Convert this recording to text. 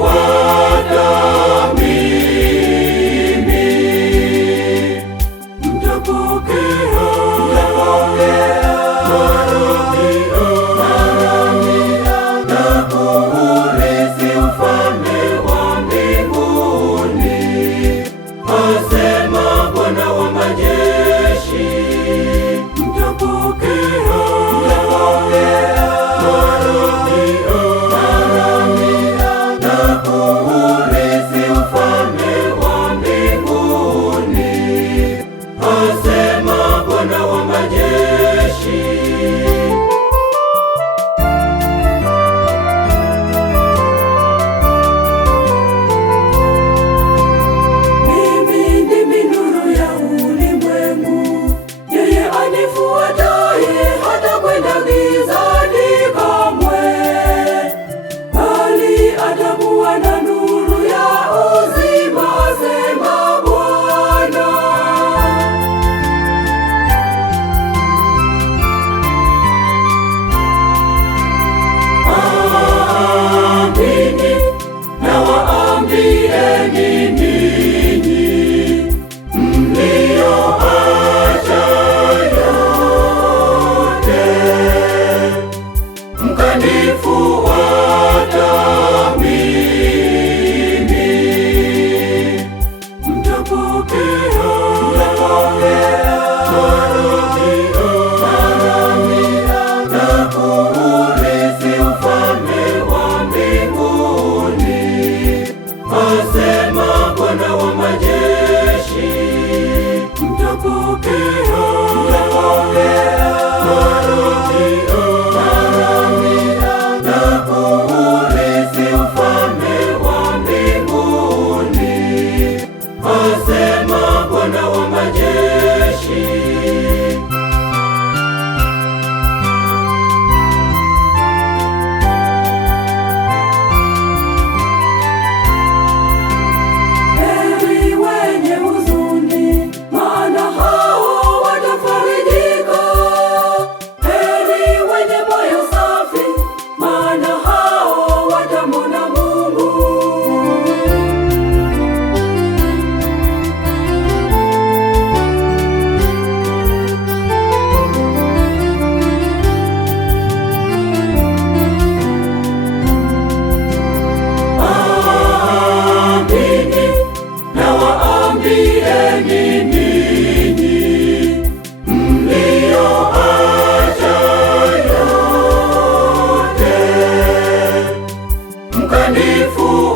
mkanifuata mimi, mtapokea na kuurithi ufalme wa mbinguni, asema Bwana wa majeshi. Mtapokea na kuurithi ufalme wa mbinguni, asema Bwana wa majeshi. Mimi ndimi nuru ya ulimwengu, yeye anifuataye hatakwenda gizani kamwe, bali atakuwa na nuru ya uzima, asema Bwana. Amini nawaambieni ninyi mlioacha yote mkanifuata mimi, mtapokea na kuurithi ufalme wa mbinguni, asema Bwana wa majeshi. Mtapokea na kuurithi ufalme wa mbinguni, asema Bwana wa majeshi. Heri wenye huzuni, maana hao watafarijika. Heri wenye moyo safi, maana hao watamwona Mungu. Amini nawaambieni ninyi mlioacha yote mkanifuata